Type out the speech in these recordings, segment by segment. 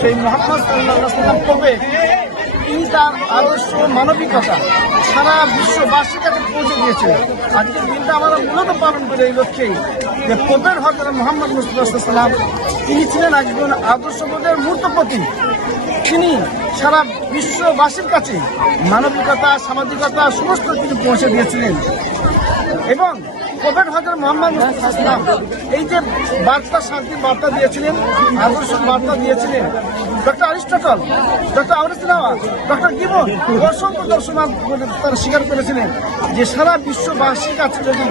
সেই মুহাম্মদ সাল্লাল্লাহু আলাইহি ওয়াসাল্লাম কবে তিনি তার আদর্শ মানবিকতা সারা বিশ্ববাসীর কাছে পৌঁছে দিয়েছে। আজকের দিনটা আমরা মূলত পালন করি এই লক্ষ্যেই যে পোপের হযরত মুহাম্মদ মুস্তাফা সাল্লাল্লাহু আলাইহি ওয়াসাল্লাম তিনি ছিলেন একজন আদর্শবোধের মূর্ত প্রতীক। তিনি সারা বিশ্ববাসীর কাছে মানবিকতা সামাজিকতা সমস্ত কিছু পৌঁছে দিয়েছিলেন এবং পোপের হযরত মুহাম্মদ মুস্তাফা সাল্লাল্লাহু আলাইহি ওয়াসাল্লাম এই যে বার্তা শান্তির বার্তা দিয়েছিলেন আদর্শ বার্তা দিয়েছিলেন ডক্টর অ্যারিস্টটল, ডক্টর আউরেস্তিনাওয়াস, ডক্টর গিবন অসংখ্য দর্শনার্থ তারা স্বীকার করেছিলেন যে সারা বিশ্ববাসীর কাছে যদি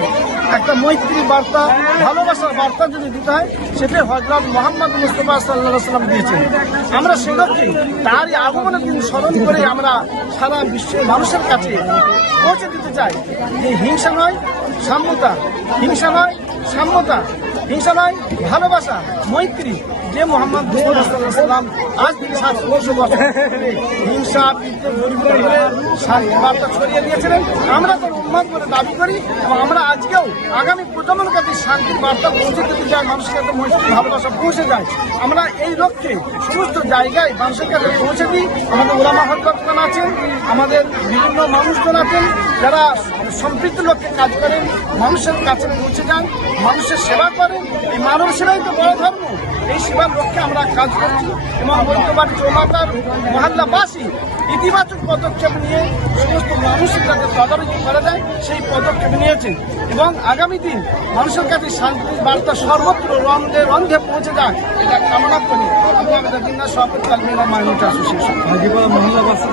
একটা মৈত্রী বার্তা ভালোবাসার বার্তা যদি দিতে হয় সেটা হযরত মুহাম্মদ মুস্তাফা সাল্লাল্লাহু আলাইহি ওয়াসাল্লাম দিয়েছেন। আমরা সেগুলোকে তারই আগমনের দিন স্মরণ করে আমরা সারা বিশ্বের মানুষের কাছে পৌঁছে দিতে চাই যে হিংসা নয় সাম্যতা, হিংসা নয় সাম্যতা, হিংসা নয় ভালোবাসা, মৈত্রী। যে মুহাম্মদ মুস্তাফা সাল্লাল্লাহু আলাইহি ওয়াসাল্লাম আজ থেকে 700 বছর হিংসা শান্তি বার্তা ছড়িয়ে দিয়েছিলেন, আমরা তার উম্মত বলে দাবি করি এবং আমরা আজকেও আগামী প্রজন্মের কাছে শান্তির বার্তা পৌঁছে দিতে চাই, মানুষের কাছে মৈত্রী ভালোবাসা পৌঁছে যায়। আমরা এই লক্ষ্যে সমস্ত জায়গায় মানুষের কাছে পৌঁছে দিই। আমাদের ওলামা হযরতগণ আছেন, আমাদের বিভিন্ন মানুষজন আছেন যারা সম্পৃক্ত লক্ষ্যে কাজ করেন, মানুষের কাছে পৌঁছে যান, মানুষের সেবা করেন। এই মানব সেবাই তো বড় ধর্ম। এই সেবার লক্ষ্যে আমরা কাজ করছি এবং ঐক্যবাদী চৌমাতার মহল্লাবাসী ইতিবাচক পদক্ষেপ নিয়ে সমস্ত মানুষের কাছে তদারকি করা যায় সেই পদক্ষেপ নিয়েছেন এবং আগামী দিন মানুষের কাছে শান্তির বার্তা সর্বত্র রন্ধে রন্ধে পৌঁছে যায় এটা কামনা করি। আমি আমাদের দিনার সভাপতি আলমিরা মাইনরিটি অ্যাসোসিয়েশন মহল্লাবাসী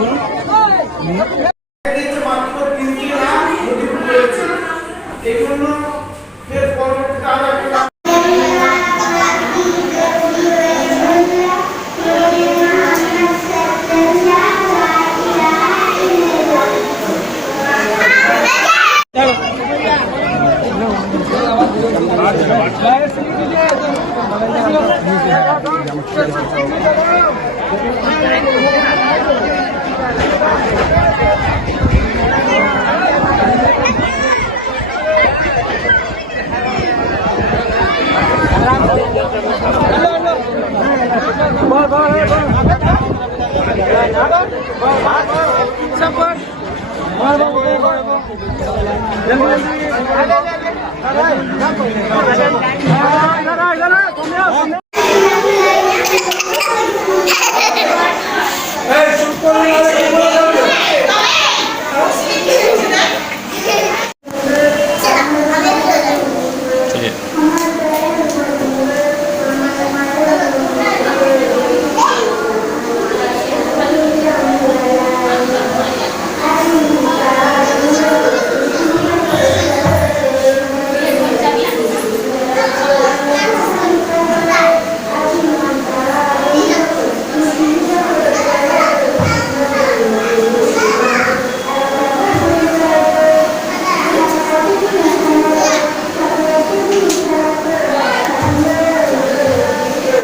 Hey,